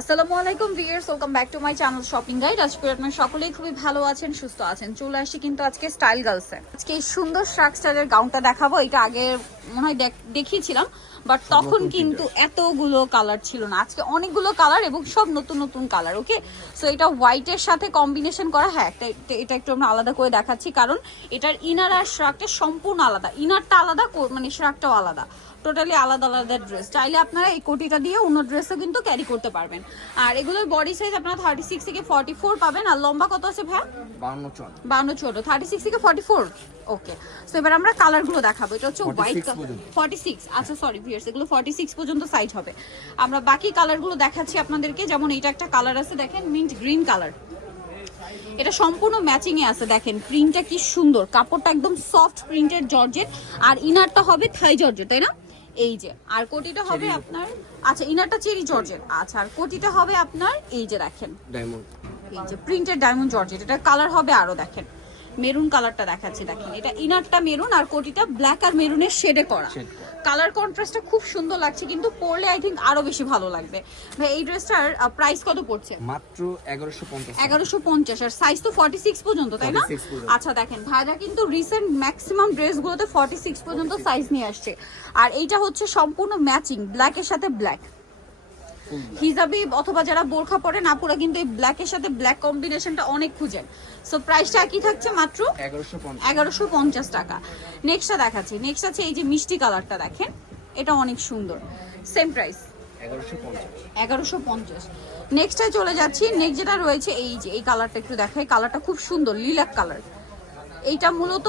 আসসালামু আলাইকুম viewers welcome back to my channel shopping guide. আজকে আপনারা সকলেই খুবই ভালো আছেন সুস্থ আছেন। চলে আসি কিন্তু আজকে স্টাইল গার্লসে। আজকে এই সুন্দর শার্ক স্টাইলের গাউনটা দেখাবো এটা আগে মনে হয় দেখ- দেখিয়েছিলাম বাট তখন কিন্তু এতগুলো কালার ছিল না। আজকে অনেকগুলো কালার এবং সব নতুন নতুন কালার ওকে? সো এটা হোয়াইটের সাথে কম্বিনেশন করা হ্যাঁ একটা এটা- একটু আমরা আলাদা করে দেখাচ্ছি কারণ এটার ইনার আর শ্রাকটা সম্পূর্ণ আলাদা। ইনারটা আলাদা মানে শ্রাকটাও আলাদা। টোটালি আলাদা আলাদা ড্রেস চাইলে আপনারা এই কোটিটা দিয়ে অন্য ড্রেসও কিন্তু ক্যারি করতে পারবেন। আর এগুলোর বডি সাইজ আপনারা থার্টি সিক্স থেকে ফর্টি ফোর পাবেন। আর লম্বা কত আছে ভাই বাউন্ন ছোট থার্টি সিক্স থেকে ফর্টি ফোর ওকে সো এবার আমরা কালারগুলো দেখাবো। এটা হচ্ছে 46 হোয়াইট ফর্টি সিক্স আচ্ছা সরি ভিয়ার্স এগুলো ফর্টি সিক্স পর্যন্ত সাইজ হবে। আমরা বাকি কালারগুলো দেখাচ্ছি আপনাদেরকে। যেমন এটা একটা কালার আছে দেখেন মিন্ট গ্রিন কালার এটা সম্পূর্ণ ম্যাচিং এ আছে দেখেন প্রিন্টটা কি সুন্দর। কাপড়টা একদম সফট প্রিন্টেড জর্জেট। আর ইনারটা হবে থাই জর্জেট তাই না? এই যে আর কোটিটা হবে আপনার আচ্ছা ইনারটা চেরি জর্জেট আচ্ছা আর কোটিটা হবে আপনার এই যে দেখেন। ডায়মন্ড এই যে প্রিন্টেড ডায়মন্ড জর্জেট এটা কালার হবে আরও দেখেন। মেরুন কালারটা দেখাচ্ছি দেখেন। এটা ইনারটা মেরুন আর কোটিটা ব্ল্যাক আর মেরুনের শেডে করা। কালার কন্ট্রাস্টটা খুব সুন্দর লাগছে কিন্তু পরলে আই থিঙ্ক আরও বেশি ভালো লাগবে। ভাই এই ড্রেসটার প্রাইস কত পড়ছে? মাত্র এগারোশো পঞ্চাশ এগারোশো পঞ্চাশ আর সাইজ তো ফর্টি সিক্স পর্যন্ত তাই না? আচ্ছা দেখেন ভাইরা কিন্তু রিসেন্ট ম্যাক্সিমাম ড্রেসগুলোতে ফর্টি সিক্স পর্যন্ত সাইজ নিয়ে আসছে। আর এইটা হচ্ছে সম্পূর্ণ ম্যাচিং ব্ল্যাকের সাথে ব্ল্যাক হিজাবি অথবা যারা বোরখা পরে না পুরো কিন্তু এই ব্ল্যাকের সাথে ব্ল্যাক কম্বিনেশনটা অনেক খুঁজেন। সো প্রাইসটা একই থাকছে মাত্র? এগারোশো পঞ্চাশ। টাকা। নেক্সটটা দেখাচ্ছি। নেক্সট আছে এই যে মিষ্টি কালারটা দেখেন। এটা অনেক সুন্দর। সেম প্রাইস এগারোশো পঞ্চাশ। নেক্সটে চলে যাচ্ছি। নেক্সট যেটা রয়েছে এই যে এই কালারটা একটু দেখাই। কালারটা খুব সুন্দর লিলাক কালার এইটা মূলত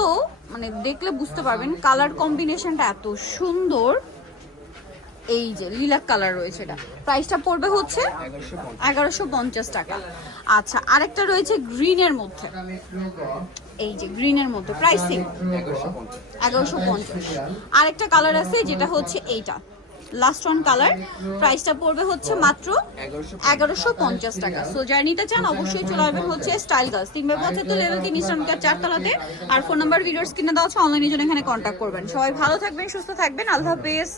মানে দেখলে বুঝতে পারবেন কালার কম্বিনেশনটা এত সুন্দর। এই যে লিলাক কালার রয়েছে এটা। প্রাইসটা পড়বে হচ্ছে এগারোশো পঞ্চাশ টাকা। আচ্ছা আরেকটা রয়েছে গ্রিনের মধ্যে। এই যে গ্রিনের মধ্যে প্রাইসিং এগারোশো পঞ্চাশ। আরেকটা কালার আছে যেটা হচ্ছে এইটা। লাস্ট ওয়ান কালার প্রাইসটা পড়বে হচ্ছে মাত্র এগারোশো পঞ্চাশ টাকা। সো যারা নিতে চান, অবশ্যই চলে আসবেন হচ্ছে স্টাইল গার্লস তিনবার বছর তো লেভেল তিন ইস্টার্নকার চারতলাতে। আর ফোন নাম্বার ভিডিওস কিনে দেওয়া হচ্ছে অনলাইনের জন্য এখানে কন্ট্যাক্ট করবেন। সবাই ভালো থাকবেন, সুস্থ থাকবেন। আল্লাহ হাফেজ।